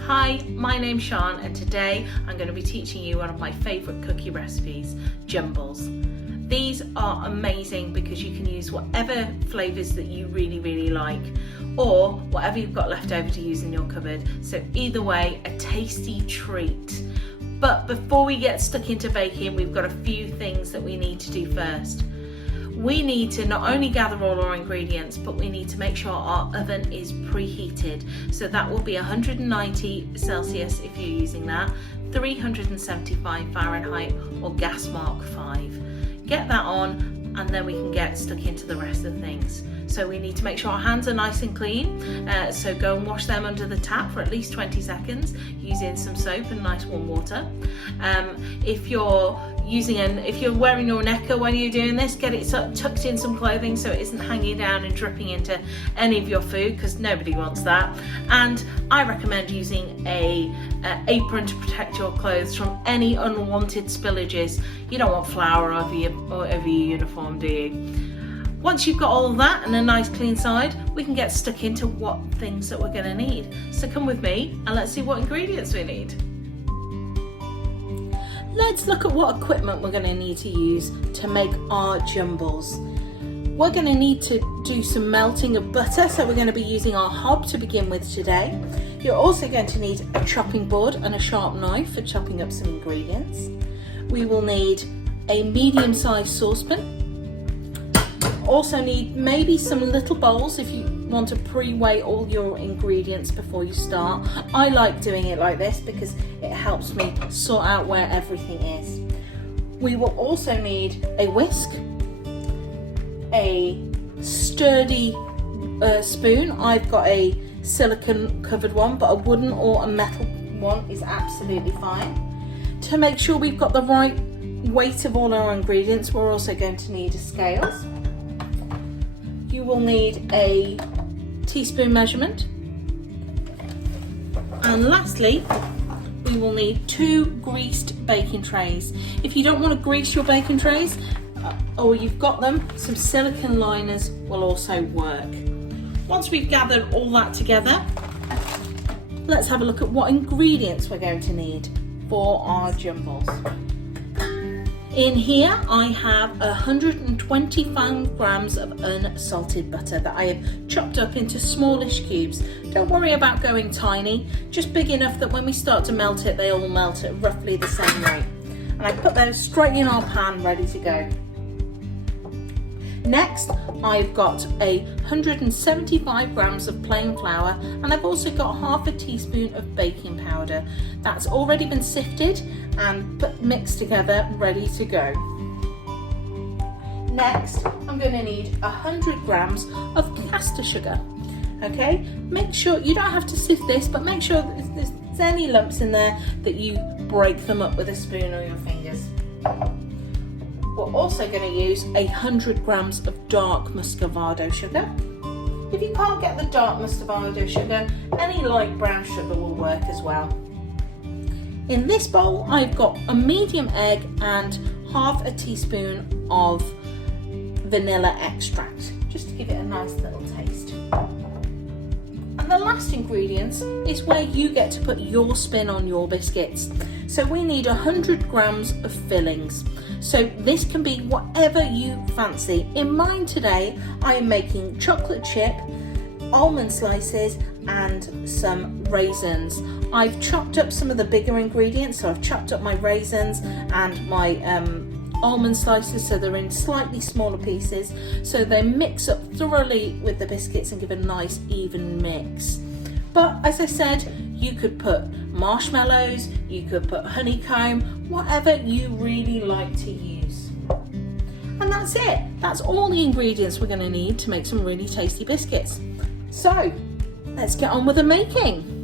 Hi, my name's Siân and today I'm going to be teaching you one of my favourite cookie recipes, Jumbles. These are amazing because you can use whatever flavours that you really like or whatever you've got left over to use in your cupboard. So either way, a tasty treat. But before we get stuck into baking, we've got a few things that we need to do first. We need to not only gather all our ingredients, but we need to make sure our oven is preheated. So that will be 190 Celsius if you're using that, 375 Fahrenheit or gas mark 5. Get that on and then we can get stuck into the rest of the things. So we need to make sure our hands are nice and clean. So go and wash them under the tap for at least 20 seconds using some soap and nice warm water. If you're wearing your necker when you're doing this, get it tucked in some clothing so it isn't hanging down and dripping into any of your food, because nobody wants that. And I recommend using a apron to protect your clothes from any unwanted spillages. You don't want flour over your uniform, do you? Once you've got all of that and a nice clean side, we can get stuck into what things that we're going to need. So come with me and let's see what ingredients we need. Let's look at what equipment we're going to need to use to make our jumbles. We're going to need to do some melting of butter, so we're going to be using our hob to begin with today. You're also going to need a chopping board and a sharp knife for chopping up some ingredients. We will need a medium-sized saucepan. Also need maybe some little bowls if you want to pre-weigh all your ingredients before you start. I like doing it like this because it helps me sort out where everything is. We will also need a whisk, a sturdy spoon. I've got a silicone covered one, but a wooden or a metal one is absolutely fine. To make sure we've got the right weight of all our ingredients, we're also going to need a scales. You will need a teaspoon measurement, and lastly we will need 2 greased baking trays. If you don't want to grease your baking trays, or you've got them, some silicone liners will also work. Once we've gathered all that together, let's have a look at what ingredients we're going to need for our jumbles. In here I have 125 grams of unsalted butter that I have chopped up into smallish cubes. Don't worry about going tiny, just big enough that when we start to melt it, they all melt at roughly the same rate. And I put those straight in our pan ready to go. Next, I've got 175 grams of plain flour, and I've also got half a teaspoon of baking powder. That's already been sifted and mixed together, ready to go. Next, I'm going to need 100 grams of caster sugar. Okay, make sure you don't have to sift this, but make sure that if there's any lumps in there that you break them up with a spoon or your fingers. We're also going to use 100 grams of dark muscovado sugar. If you can't get the dark muscovado sugar, any light brown sugar will work as well. In this bowl, I've got a medium egg and half a teaspoon of vanilla extract, just to give it a nice little taste. And the last ingredients is where you get to put your spin on your biscuits. So we need 100 grams of fillings. So this can be whatever you fancy. In mine today, I am making chocolate chip, almond slices and some raisins. I've chopped up some of the bigger ingredients, so I've chopped up my raisins and my almond slices, so they're in slightly smaller pieces, so they mix up thoroughly with the biscuits and give a nice even mix. But as I said, you could put marshmallows, you could put honeycomb, whatever you really like to use. And that's it. That's all the ingredients we're going to need to make some really tasty biscuits. So let's get on with the making.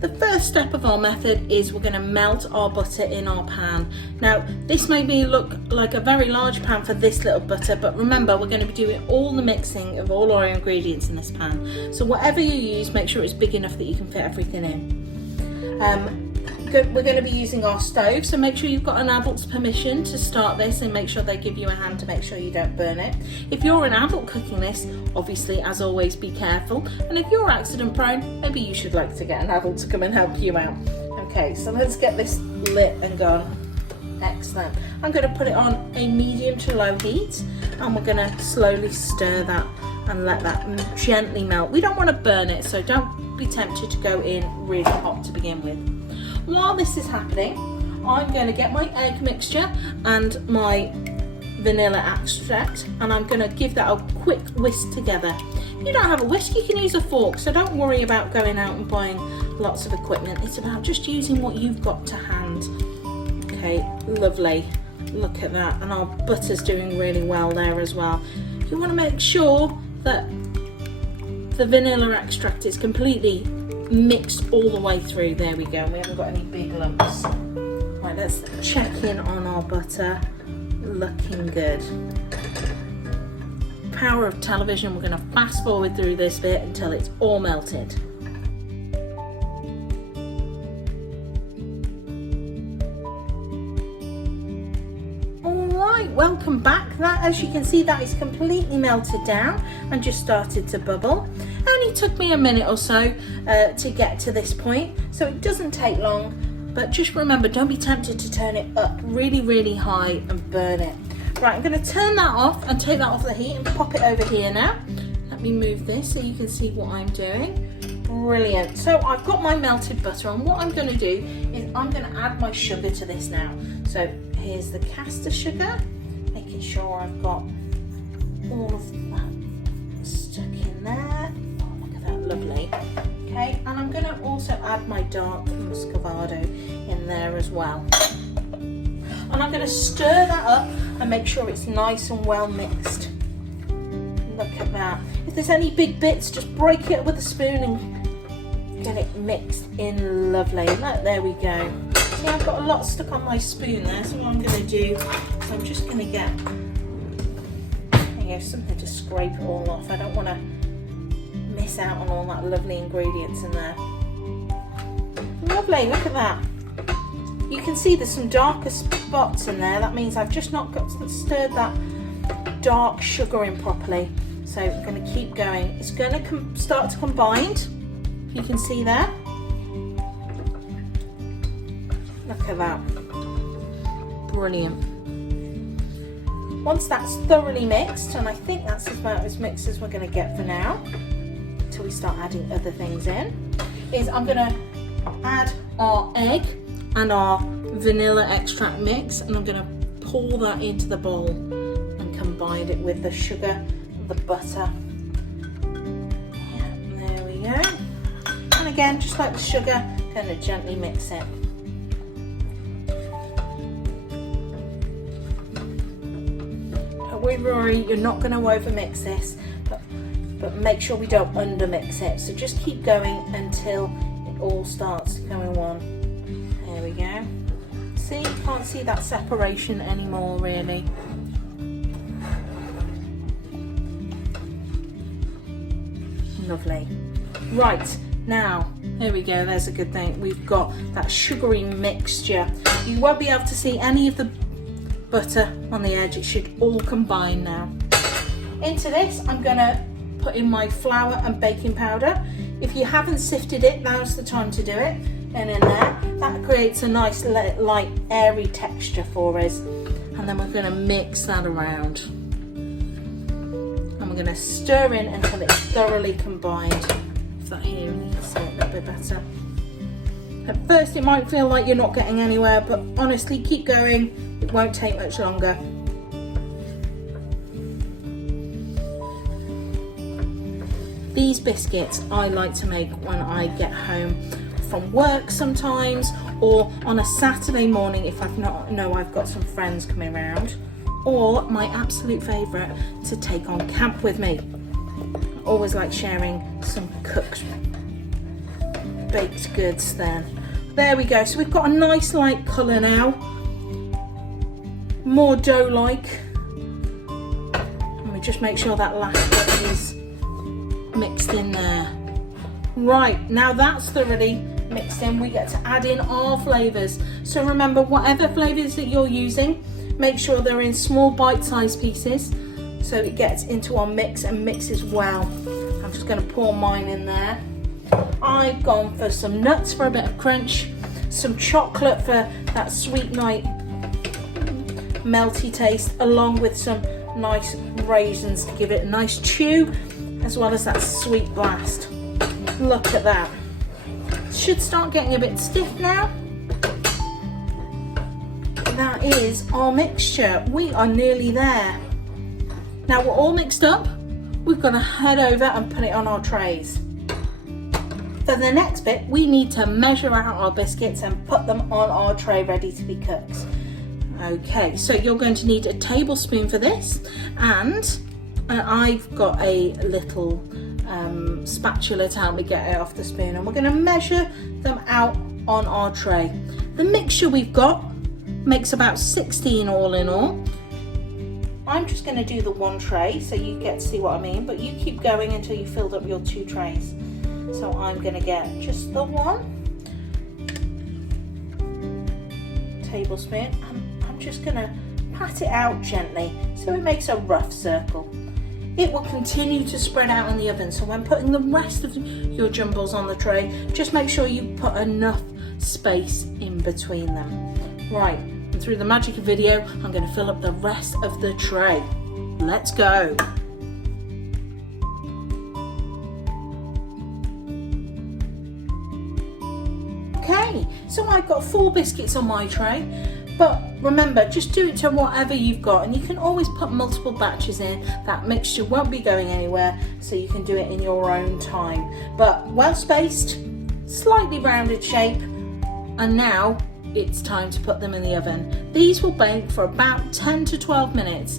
The first step of our method is we're going to melt our butter in our pan. Now this may look like a very large pan for this little butter, but remember we're going to be doing all the mixing of all our ingredients in this pan. So whatever you use, make sure it's big enough that you can fit everything in. we're going to be using our stove, so make sure you've got an adult's permission to start this, and make sure they give you a hand to make sure you don't burn it. If you're an adult cooking this, obviously, as always, be careful. And if you're accident prone, maybe you should like to get an adult to come and help you out. Okay, so let's get this lit and gone. Excellent. I'm going to put it on a medium to low heat, and we're going to slowly stir that and let that gently melt. We don't want to burn it, so don't be tempted to go in really hot to begin with. While this is happening, I'm going to get my egg mixture and my vanilla extract, and I'm going to give that a quick whisk together. If you don't have a whisk, you can use a fork, so don't worry about going out and buying lots of equipment. It's about just using what you've got to hand. Okay, lovely. Look at that, and our butter's doing really well there as well. You want to make sure that the vanilla extract is completely mixed all the way through. There we go. We haven't got any big lumps. Right, let's check in on our butter. Looking good. Power of television, we're going to fast forward through this bit until it's all melted. Alright, welcome back. That, as you can see, that is completely melted down and just started to bubble. It only took me a minute or so to get to this point, so it doesn't take long. But just remember, don't be tempted to turn it up really, really high and burn it. Right, I'm going to turn that off and take that off the heat and pop it over here now. Let me move this so you can see what I'm doing. Brilliant. So I've got my melted butter, and what I'm going to do is I'm going to add my sugar to this now. So here's the caster sugar, making sure I've got all of that stuck in there. Oh, look at that, lovely. Okay, and I'm going to also add my dark muscovado in there as well. And I'm going to stir that up and make sure it's nice and well mixed. Look at that. If there's any big bits, just break it up with a spoon and get it mixed in lovely. Look, there we go. See, I've got a lot stuck on my spoon there, so what I'm going to do is I'm just going to get something to scrape it all off. I don't want to miss out on all that lovely ingredients in there. Lovely, look at that. You can see there's some darker spots in there. That means I've just not got stirred that dark sugar in properly. So I'm going to keep going. It's going to start to combine. You can see there. Look at that. Brilliant. Once that's thoroughly mixed, and I think that's about as mixed as we're going to get for now, until we start adding other things in, is I'm going to add our egg and our vanilla extract mix, and I'm going to pour that into the bowl and combine it with the sugar and the butter. Yeah, there we go. And again, just like the sugar, going to gently mix it. Don't worry, you're not going to over mix this, but make sure we don't under mix it. So just keep going until it all starts to go in one. There we go. See, you can't see that separation anymore really. Lovely. Right, now, there we go, there's a good thing. We've got that sugary mixture. You won't be able to see any of the butter on the edge. It should all combine now. Into this, I'm going to put in my flour and baking powder. If you haven't sifted it, now's the time to do it. And in there, that creates a nice light airy texture for us. And then we're going to mix that around. And we're going to stir in until it's thoroughly combined. Is that here? And you can see it a little bit better. At first it might feel like you're not getting anywhere, but honestly, keep going. It won't take much longer. These biscuits I like to make when I get home from work sometimes, or on a Saturday morning if I've got some friends coming around, or my absolute favourite, to take on camp with me. I always like sharing some cooked baked goods then. There we go, so we've got a nice light colour now, more dough-like, and we just make sure that last bit is mixed in there. Right, now that's thoroughly mixed in, we get to add in our flavours. So remember, whatever flavours that you're using, make sure they're in small bite-sized pieces so it gets into our mix and mixes well. I'm just going to pour mine in there. I've gone for some nuts for a bit of crunch, some chocolate for that sweet night melty taste, along with some nice raisins to give it a nice chew, as well as that sweet blast. Look at that. Should start getting a bit stiff now. That is our mixture. We are nearly there. Now we're all mixed up. We're going to head over and put it on our trays. For the next bit, we need to measure out our biscuits and put them on our tray ready to be cooked. Okay, so you're going to need a tablespoon for this, and I've got a little spatula to help me get it off the spoon, and we're going to measure them out on our tray. The mixture we've got makes about 16 all in all. I'm just going to do the one tray so you get to see what I mean, but you keep going until you filled up your 2 trays. So I'm going to get just the 1 tablespoon, and I'm just going to pat it out gently so it makes a rough circle. It will continue to spread out in the oven, so when putting the rest of your jumbles on the tray, just make sure you put enough space in between them. Right, and through the magic of video, I'm going to fill up the rest of the tray. Let's go. Okay, so I've got 4 biscuits on my tray, but remember, just do it to whatever you've got, and you can always put multiple batches in. That mixture won't be going anywhere, so you can do it in your own time. But well spaced, slightly rounded shape, and now it's time to put them in the oven. These will bake for about 10 to 12 minutes,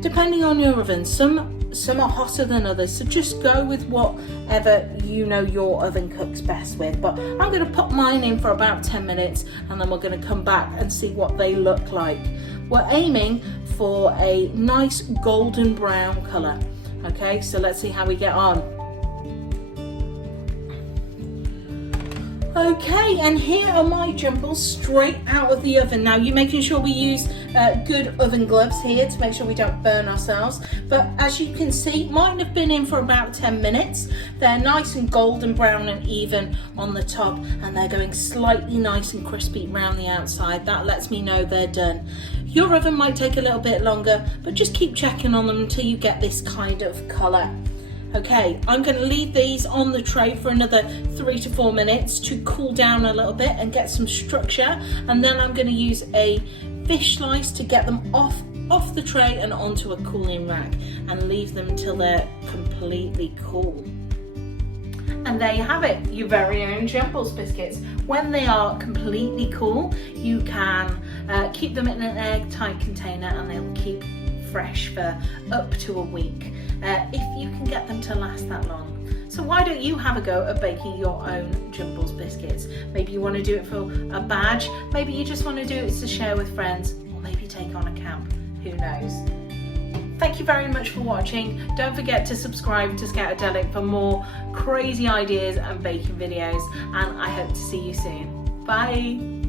depending on your oven. Some are hotter than others, so just go with whatever you know your oven cooks best with. But I'm going to put mine in for about 10 minutes, and then we're going to come back and see what they look like. We're aiming for a nice golden brown colour. Okay, so let's see how we get on. Okay, and here are my jumbles straight out of the oven. Now, you're making sure we use good oven gloves here to make sure we don't burn ourselves. But as you can see, mine have been in for about 10 minutes. They're nice and golden brown and even on the top, and they're going slightly nice and crispy around the outside. That lets me know they're done. Your oven might take a little bit longer, but just keep checking on them until you get this kind of colour. Okay, I'm going to leave these on the tray for another 3 to 4 minutes to cool down a little bit and get some structure, and then I'm going to use a fish slice to get them off the tray and onto a cooling rack, and leave them until they're completely cool. And there you have it, your very own Jumbles biscuits. When they are completely cool, you can keep them in an airtight container, and they'll keep fresh for up to a week. If you can get them to last that long. So why don't you have a go at baking your own Jumbles biscuits? Maybe you want to do it for a badge, maybe you just want to do it to share with friends, or maybe take on a camp, who knows. Thank you very much for watching. Don't forget to subscribe to Scoutadelic for more crazy ideas and baking videos, and I hope to see you soon. Bye!